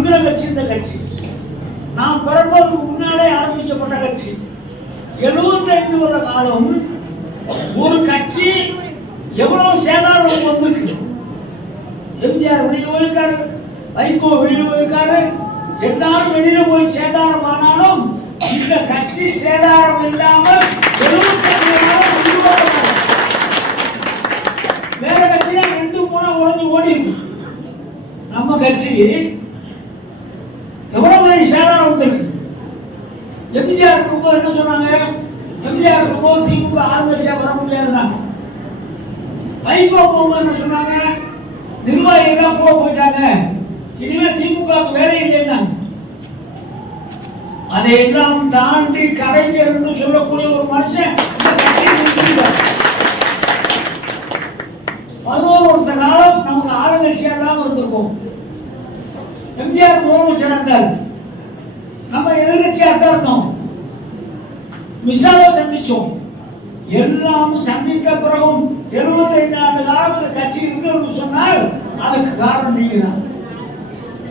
முந்தின கட்சி இந்த கட்சி. நாம் பிறப்பதற்கு முன்னாலே ஆரம்பிக்கப்பட்ட கட்சி. 75 வருட காலம் ஒரு கட்சி எவ்வளவு சேதாரம் வந்திருக்கு. எம்ஜிஆர் வெளியே போயிருக்காரு, வைகோ வெளியே போயிருக்காரு, எல்லாரும் வெளியில போய் சேதாரம் ஆனாலும் இந்த கட்சி சேதாரம் இல்லாமல் 75 வேற கட்சியா 2-3 உடஞ்சு ஓடி இருக்கு. நம்ம கட்சி எவ்வளவு பெரிய சேதாரம் வந்திருக்கு. எம்ஜிஆர் இருக்கும்போது என்ன சொன்னாங்க? எம்ஜிஆர் இருக்கும்போது திமுக ஆளுங்கட்சியா வர முடியாதுன்னாங்க. வைகோ போகும்போது என்ன சொன்னாங்க? நிர்வாகிகள் போயிட்டாங்க, இனிமே திமுக வேலை இல்லைன்னா. அதையெல்லாம் தாண்டி கலைஞர் என்று சொல்லக்கூடிய ஒரு மனுஷன் 11 வருஷ காலம் நமக்கு ஆளுங்கட்சியா இல்லாம இருந்திருக்கும். எம்ஜிஆர் முதலமைச்சர் இருந்தார், நம்ம எதிர்கட்சியா இருந்தோம். மிசாவை சந்திச்சோம். எல்லாம் சந்திக்க பிறகும் 75 ஆண்டு காலம் கட்சி இருக்கு சொன்னால் அதுக்கு காரணம் நீங்க தான்.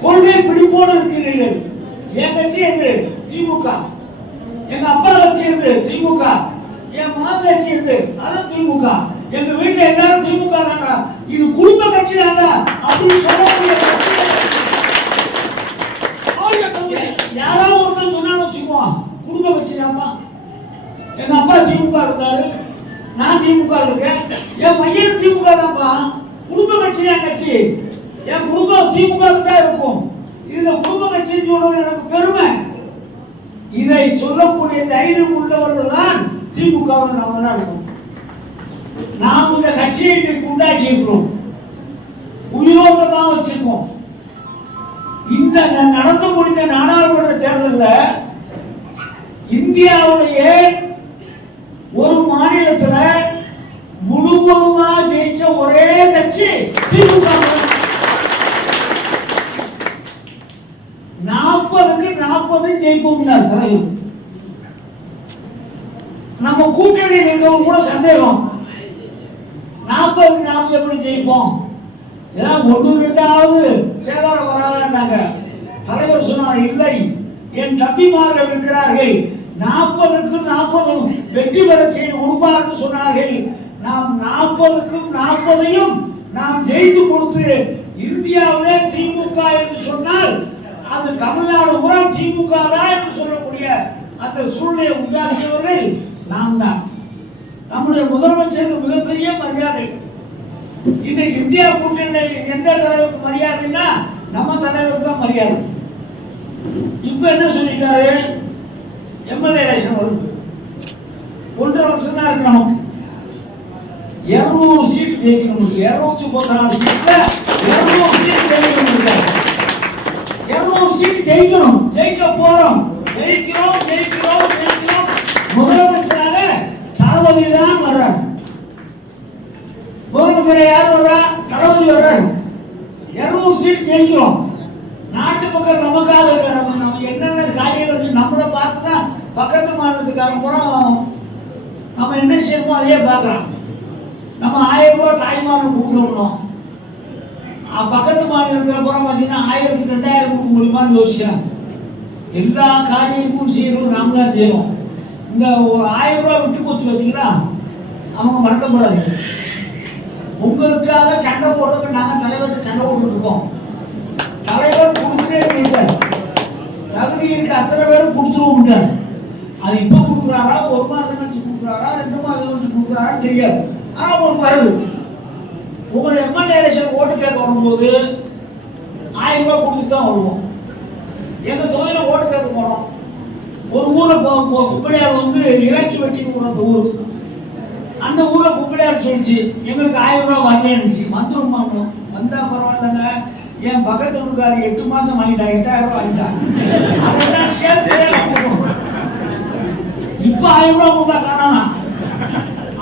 கொள்கை பிடிப்போடு இருக்கிறீர்கள். என் கட்சி எது? திமுக. எங்க அப்பா கட்சி எது? திமுக. என் மகன் கட்சி எது? அது திமுக. எங்க வீட்டுல எல்லாரும் திமுக தானா, இது குடும்ப கட்சி தானா அப்படின்னு சொல்லக்கூடிய யாராவது ஒருத்தர் சொன்னாலும் வச்சுக்குவோம், குடும்ப கட்சி தான்ப்பா. எங்க அப்பா திமுக இருந்தாரு, நான் திமுக இருக்கேன், என் பையன் திமுக தான்ப்பா. குடும்ப கட்சி தான் கட்சி. என் குடும்பம் திமுக தான் இருக்கும். இதுல குடும்ப கட்சி சொல்றது எனக்கு பெருமை. இதை சொல்லக்கூடிய தைரியம் உள்ளவர்கள் தான் திமுக நாம தான் இருக்கும். நாம் இந்த கட்சியை உண்டாக்கி இருக்கிறோம், உயிரோட்டமா வச்சிருக்கோம். இந்த நடந்து முடிந்த நாடாளுமன்ற தேர்தலில் இந்தியாவுடைய ஒரு மாநிலத்துல முழுவதுமா ஜெயிச்ச ஒரே கட்சி திமுக. 40க்கு 40 ஜெயிப்போம் தலைவர். நம்ம கூட்டணியில் இருக்கவங்க கூட சந்தேகம், 40க்கு 40 எப்படி ஜெயிப்போம்? ஏதாவது 1-2 சேதாரம் வராங்க. தலைவர் சொன்னார், இல்லை, என் தம்பிமார்கள் இருக்கிறார்கள், 40க்கு 40 வெற்றி பெற செய்து கொடுப்பார்கள் சொன்னார்கள். நாம் 40க்கு 40ஐயும் நாம் ஜெயித்து கொடுத்து இந்தியாவிலே திமுக என்று சொன்னால் அது தமிழ்நாடு பூரா திமுக தான் என்று சொல்லக்கூடிய அந்த சூழ்நிலையை உண்டாக்கியவர்கள் நாம் தான். நம்முடைய முதலமைச்சருக்கு மிகப்பெரிய மரியாதை. இந்த இந்தியா கூட்டணி எந்த தலைவருக்கு மரியாதைன்னா நம்ம தலைவருக்கு தான் மரியாதை. இப்ப என்ன சொல்லிட்டாரு? எம்எல்ஏ எலெக்ஷன் வருது, 1.5 வருஷம் தான் இருக்கு. நமக்கு 200 சீட் ஜெயிக்கணும். 234 சீட்ல 200 சீட் ஜெயிக்கணும். 200 சீட் ஜெயிக்கணும். ஜெயிக்க போறோம். ஜெயிக்கிறோம். முதலமைச்சராக தளபதி தான் வர்றார். முதலமைச்சர் யார் வர்றா? தளபதி வர்றார். 200 சீட் ஜெயிக்கிறோம். நாட்டு மக்கள் நமக்காக இருக்காங்க. நம்ம என்னென்ன காரியங்கள் நம்மளை பார்த்துதான் பக்கத்து மாநிலத்துக்காரன் கூட நம்ம என்ன செய்யணுமோ அதையே பார்க்கலாம். நம்ம 1000 ரூபாய் தாய்மானம் கொடுக்கணும், பக்கத்து மாநிலத்தில் கூட பார்த்தீங்கன்னா 1000க்கு 2000 கொடுக்க முடியுமான்னு யோசிக்கிறாங்க. எல்லா காரியமும் செய்யறோம், நாம் தான் செய்யணும். இந்த ஒரு 1000 ரூபாய் விட்டு போச்சு பார்த்தீங்களா, அவங்க மறக்கப்படாதீங்க. உங்களுக்காக சண்டை போடுறதுக்கு நாங்கள் தலைவர்கிட்ட சண்டை போட்டுட்டு இருக்கோம். தலைவர் கொடுத்துட்டே இருக்காரு, தகுதி இருக்க அத்தனை பேரும் கொடுத்துருவோம். அது இப்ப கொடுக்குறாரா, 1 மாசம் கழிச்சு கொடுக்குறாரா, 2 மாசம் கழிச்சு கொடுக்குறாரா தெரியாது. ஆனா உங்களுக்கு வருது. உங்களை எம்எல்ஏ எலெக்ஷன் ஓட்டு கேட்க வரும்போது 1000 ரூபாய் கொடுத்துட்டு தான் வருவோம். எங்க தொகுதியில ஓட்டு கேட்க போனோம். ஒரு ஊரை குப்பையார் வந்து இறக்கி வெட்டின்னு அந்த ஊர், அந்த ஊரை குப்பையார் சொல்லிச்சு எங்களுக்கு 1000 ரூபாய் வரலன்னுச்சு. வந்துருமா? வந்தா பரவாயில்லங்க, என் பக்கத்து வீட்டுக்காரு 8 மாசம் வாங்கிட்டாங்க, 8000 ரூபாய் வாங்கிட்டாங்க. அதெல்லாம் சேர்த்து இப்ப 1000 ரூபாய் கொடுத்தா காணானா,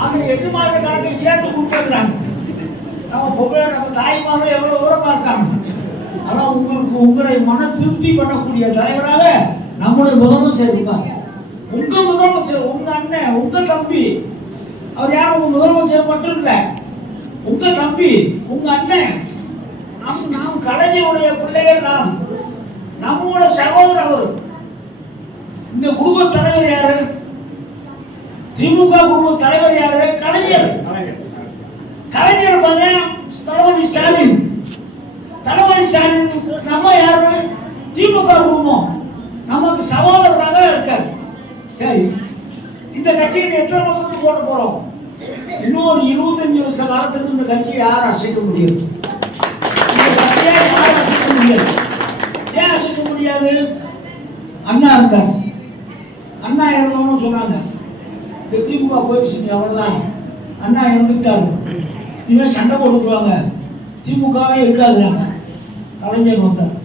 அந்த 8 மாச கணக்கு சேர்த்து கொடுத்துருக்காங்க. நம்ம பொம்பளை நம்ம தாய்மார்கள் எவ்வளவு தூரமா இருக்காங்க. அதான் உங்களுக்கு உங்களை மன திருப்தி பண்ணக்கூடிய தலைவராக நம்முடைய முதலமைச்சர் இருப்பாங்க. உங்க முதலமைச்சர், உங்க அண்ணன், உங்க தம்பி, அவர் யாரும் உங்க முதலமைச்சர் மட்டும் இல்ல, உங்க தம்பி, உங்க அண்ணன், நாம் கலைஞருடைய பிள்ளைகள். இந்த குடும்ப தலைவர் யாரு? திமுக குடும்ப தலைவர் யாரு? கலைஞர். கலைஞர் மகன் தளபதி ஸ்டாலின். தளபதி ஸ்டாலின் நம்ம யாரு? திமுக குடும்பம். நமக்கு சகோதரராக இருக்காரு. சரி, இந்த கட்சிக்கு எத்தனை வருஷத்துக்கு போட போறோம்? இன்னும் ஒரு 25 வருஷ காலத்துக்கு இந்த கட்சியை யாரும் அசைக்க முடியாது. இந்த கட்சியை யாரும் அசைக்க முடியாது. ஏன் அசைக்க முடியாது? அண்ணா இருந்தார். அண்ணா இறந்தோம்னு சொன்னாங்க. இந்த திமுக போயிடுச்சு, அவ்வளவுதான். அண்ணா இறந்துட்டாரு, இனிமே சண்டை போட்டுக்குவாங்க, திமுகவே இருக்காது. கலைஞர் வந்தார்.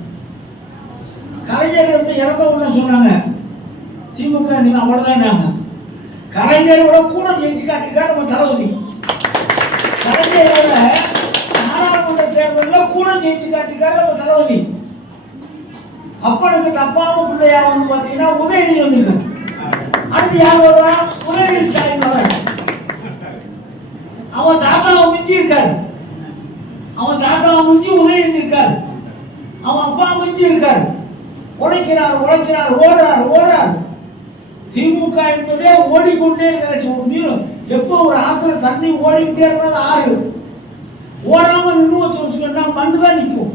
கலைஞர் வந்து இறந்தவங்க சொன்னாங்க திமுக நீங்க அவ்வளவுதான். கலைஞரோட கூட ஜெயிச்சு காட்டியிருக்காரு நம்ம தளபதி. கலைஞரோட நாடாளுமன்ற தேர்தலில் கூட ஜெயிச்சு காட்டியிருக்காரு நம்ம தளபதி. அப்பனுக்கு தப்பாம பிள்ளையா வந்து பாத்தீங்கன்னா உதயநிதி வந்திருக்காரு. அடுத்து யார் வருவா? உதயநிதி ஸ்டாலின் வர. அவன் தாத்தாவை மிஞ்சி இருக்காரு. அவன் தாத்தாவை மிஞ்சி உதயநிதி இருக்காரு. அவன் அப்பா மிஞ்சி இருக்காரு. உழைக்கிறார், உழைக்கிறார், ஓடுறார், ஓடுறார். திமுக என்பதே ஓடிக்கொண்டே இருக்க. எப்போ ஒரு ஆத்துல தண்ணி ஓடிக்கிட்டே இருந்தாலும் ஆறு ஓடாம நின்று வச்சுக்கோன்னா மண்ணு தான் நிற்கும்.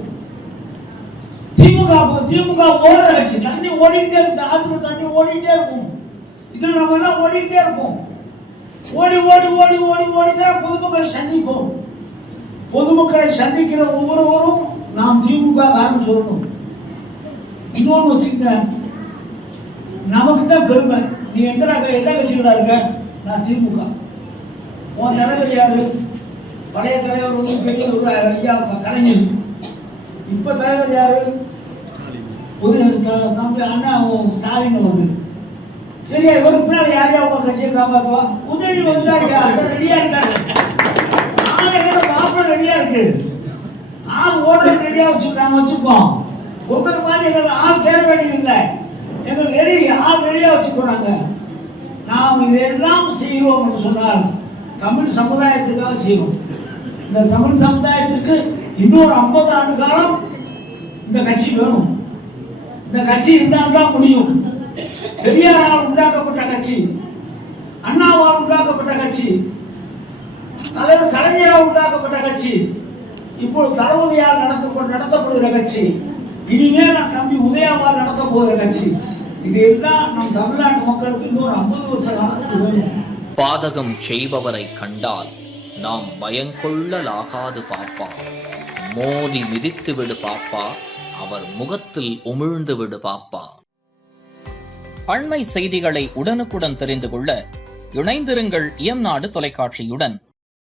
திமுக ஓடுற கட்சி. தண்ணி ஓடிக்கிட்டே இருக்கு, ஆத்துல தண்ணி ஓடிக்கிட்டே இருக்கும். இதுல நம்ம எல்லாம் ஓடிக்கிட்டே இருப்போம். ஓடி ஓடி ஓடி ஓடி ஓடிதான் பொதுமக்களை சந்திப்போம். பொதுமக்களை சந்திக்கிற ஒவ்வொருவரும் நாம் திமுக காரணம் சொல்லணும். இன்னொன்று வச்சுக்க, நமக்கு தான் பெருமை. நீ எந்த கட்சிகளா இருக்க? நான் திமுக. உன் தலைவர் யாரு? பழைய தலைவர் வந்து பெரிய ஒரு ஐயா கலைஞர். இப்ப தலைவர் யாரு? தம்பி அண்ணா ஸ்டாலின் வருது. சரியா? இவருக்கு பின்னாடி யார் யார் உங்க கட்சியை காப்பாற்றுவா? உதவி வந்தாரியா? ரெடியா இருக்காங்க. மாப்பிள்ள ரெடியா இருக்கு. ஆள் ஓட்டர் ரெடியா வச்சுக்கிட்டாங்க. வச்சுப்போம். ஒவ்வொரு மாதிரி எங்களுக்கு ஆள் தேட வேண்டியது இல்லை. எங்களுக்கு ரெடி, ஆள் ரெடியா வச்சுக்கிறாங்க. நாம் இதெல்லாம் செய்கிறோம் என்று சொன்னால் தமிழ் சமுதாயத்துக்காக செய்வோம். இந்த தமிழ் சமுதாயத்துக்கு இன்னொரு 50 ஆண்டு காலம் இந்த கட்சி வேணும். இந்த கட்சி இருந்தால்தான் முடியும். பெரியாரால் உண்டாக்கப்பட்ட கட்சி, அண்ணாவால் உண்டாக்கப்பட்ட கட்சி, தலைவர் கலைஞரால் உண்டாக்கப்பட்ட கட்சி, இப்போது தளபதியால் நடத்தப்படுகிற கட்சி, இனிமேல் நான் தம்பி உதயாவால் நடத்த போகிற கட்சி. இது எல்லாம் நம் தமிழ்நாட்டு மக்களுக்கு இன்னொரு 50 வருஷ காலத்துக்கு வேணும். பாதகம் செய்பவரை கண்டால் நாம் பயங்கொள்ளலாகாது பாப்பா. மோதி மிதித்து விடு பாப்பா, அவர் முகத்தில் உமிழ்ந்து விடு பாப்பா. அண்மை செய்திகளை உடனுக்குடன் தெரிந்து கொள்ள இணைந்திருங்கள் இயம்நாடு தொலைக்காட்சியுடன்.